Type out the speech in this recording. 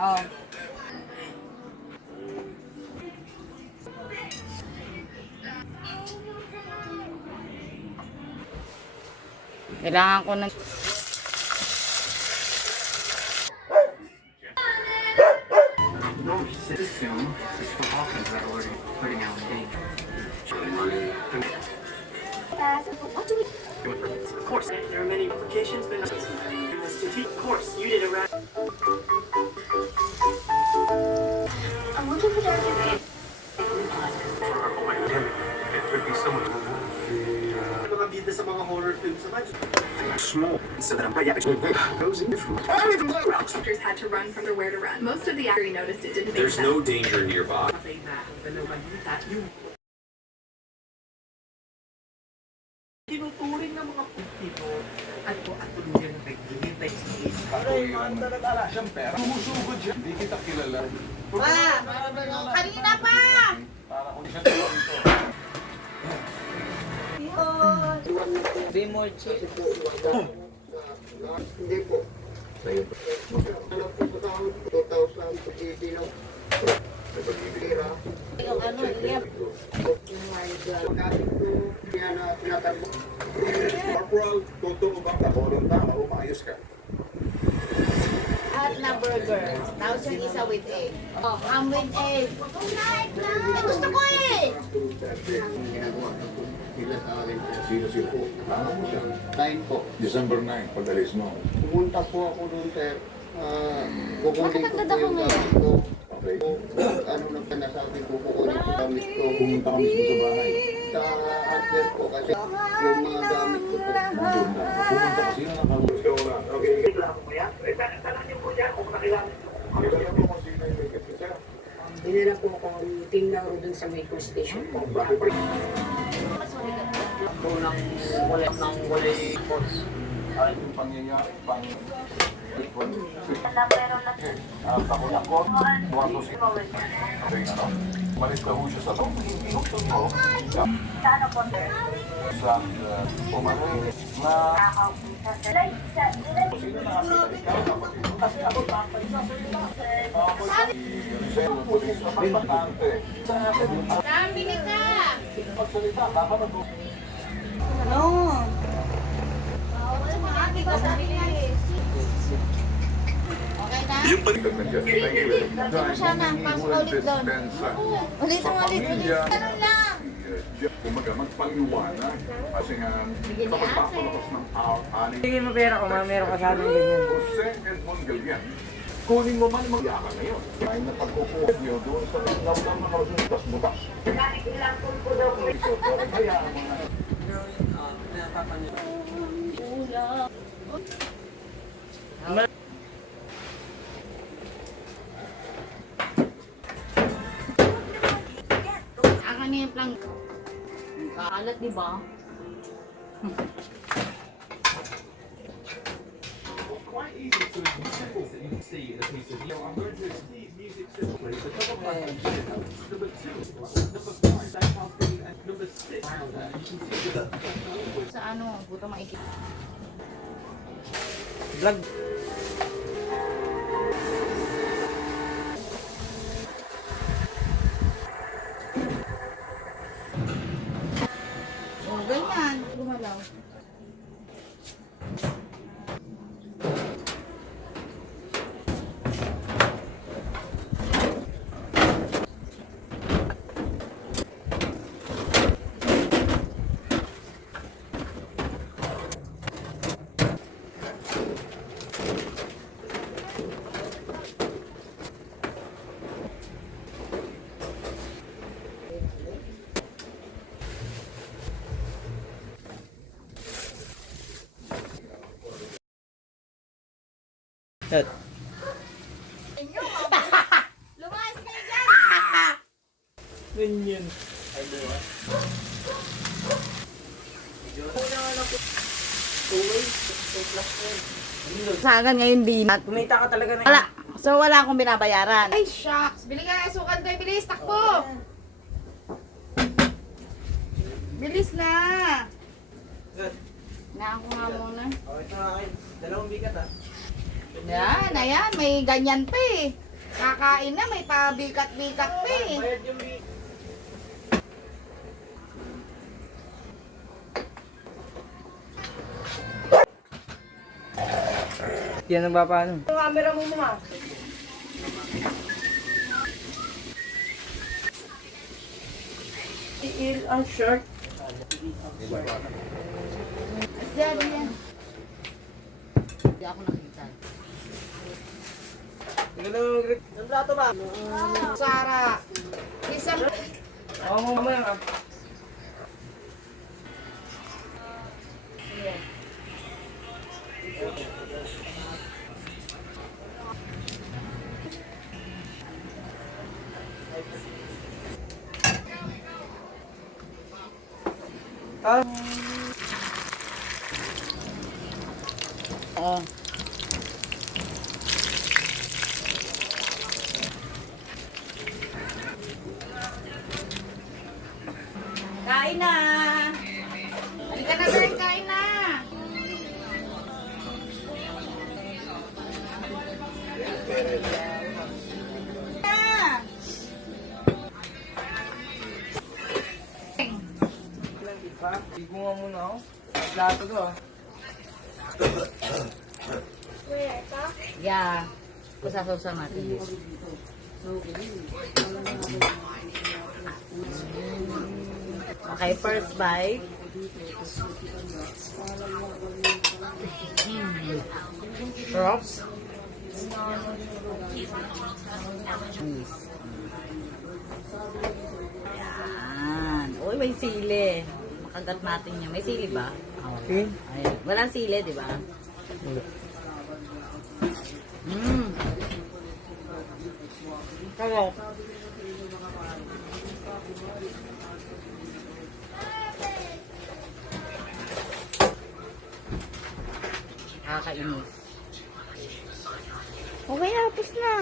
Oh. Kailangan ko ng... Of course, there are many applications, but of course, you did it right. I'm looking for Dr. It could be someone Mga bida sa mga horror films naman. small. So that I'm goes in different. Doctors had to run from where to run. Most of the actors noticed it didn't make There's sense. no danger nearby. Tinuturing ng mga Pilipino at tuluyan ng naghihintay sa isip. Siyang pera. Sumusugod siya. Hindi kita kilala. Kanina pa! Para kung siya tulong ito. Hindi po. Sa'yo po. Ano po sa taon? 2,000 pag-ibig lang. Pag-ibig. Ano, Liam? Pag-ating ko, yan na tinatarbo. Corporal, totoo bang nakulong na o maayos ka? Hot na burger. Tapos yung isa with egg. Oh, ham with egg. Eh, gusto ko eh! Ginagawa na po. Sila sa akin. Sino po? Tama mo siya. 9 po. December 9, pag-alis mo. Pumunta po ako doon, sir. Kukunin ko po yung gamit ko. Okay. Ano na pa nasabi ko, kukunin ko gamit ko. Pumunta ka mismo sa bahay. Sa outlet po kasi yung mga gamit ko po. Doon na. Pumunta ka. Sino nakawin? Okay. Reklamo mo yan? Tanong niyo po yan kung nakilala niyo. Kilala mo kung sino yung may kapitsa? Dinala po ako tingnan ko dun sa Waco Station po. Yung pangyayari, pang... Ako, buwan ko siya. Okay, ano? Malis ka ho siya sa loob. Inuktog mo. Sana po, sir? Sa umaray na... Sino nakakita? Ikaw kapatid. Kasi ako papalisa sa iyo. Sa'yo, pulis na pagpatante. Sa akin, Nambili ka! pagsalita, tama na po. Ano? Ate ko sa okay na? Yung baliktad na dyan. Thank you. Ito siya na. Pasok ka ulit doon. Ulit ang ulit. Ganun lang. Kumaga, magpaliwanag. Kasi nga, ito magpapalabas ng aling. Bigyan mo pera ko, meron ka sa amin ganyan. Jose Edmond Galian. Kunin mo man mag ka ngayon. Ay na pagkukuha niyo doon sa tinglaw ng mga butas-butas. Kaya ang mga... Ang kanina lang. Kaalat, di ba? Quite easy to examples that you can see in a piece of I'm going to see music simply. The top of my head, number 2, number 5, that's how big, and number 6. You can see that. Sa ano, buto maikit. Vlog. Oh, ganyan. Gumalaw. Lumayas kayo dyan! Ganyan. Sa akin ngayon din. Kumita ka talaga na. Wala. So wala akong binabayaran. Ay, shucks. Bili ka. Sukan ko. Bilis. Takbo. Bilis na. Good. Na ako nga muna. Okay, ito na akin. 2 bigat ah. Yan. Ayan. May ganyan pa eh. Kakain na, may pabikat-bikat pa eh. Yan ang paano. Camera mo mga. Il ang shirt. Daddy yan. Hindi ako nakita. Ang plato ba? Sara. Isang... Oo, mamaya. Oh. Kain na! Halika na, girl, kain na! Na! Bigo nga muna ako. Plato to ah. Yeah. Kusasawsaw natin. Okay, first bite. Props. Yan. Uy, may sili. Makagat natin yan. May sili ba? Okay. Ayun. Walang sili, di ba? Sarap. Nakakainis. Okay, tapos na.